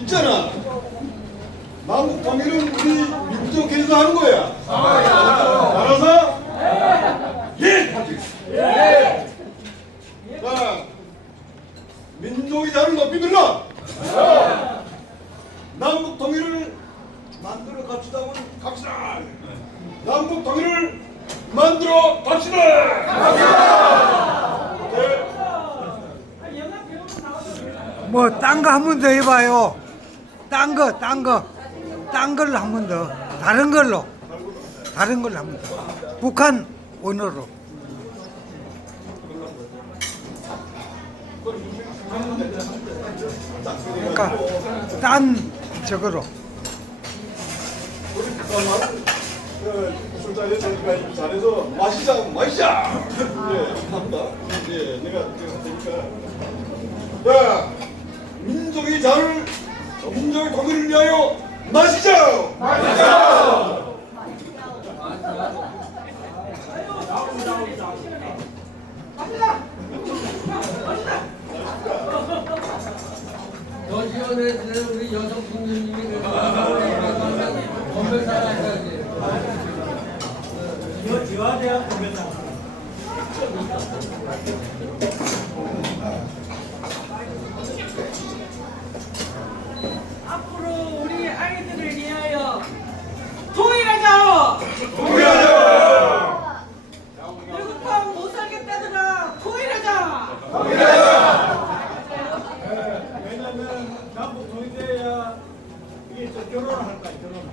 있잖아. 남북 통일은 우리 민족에서 하는 거야. 알아서? 예! 하지. 자, 민족의 자를 높이 들라. 남북 통일을 만들어 갑시다. 갑시다. 남북 통일을 만들어 갑시다. 네. 딴 거 한 번 더 해봐요. 딴 거, 딴 거, 딴 걸로 한 번 더. 다른 걸로, 다른 걸로 한 번 더. 북한 언어로. 그러니까 딴 저거로. 잘해서 마시자 마시자 예 합니다 예 내가 하니까 야 민족의 자를 민족의 통일을 위하여 마시자 마시자 더 시원해지는 우리 여성 국민님이. 건배사 하셔야지. 앞으로 통일하자! 통일하자 배고파 못 살겠다더라 통일하자! 왜냐면 남북 통일돼야 이게 저 결혼을 할 거야 결혼.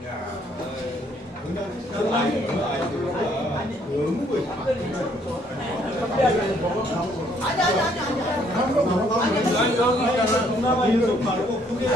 동남아 연속 말고 북에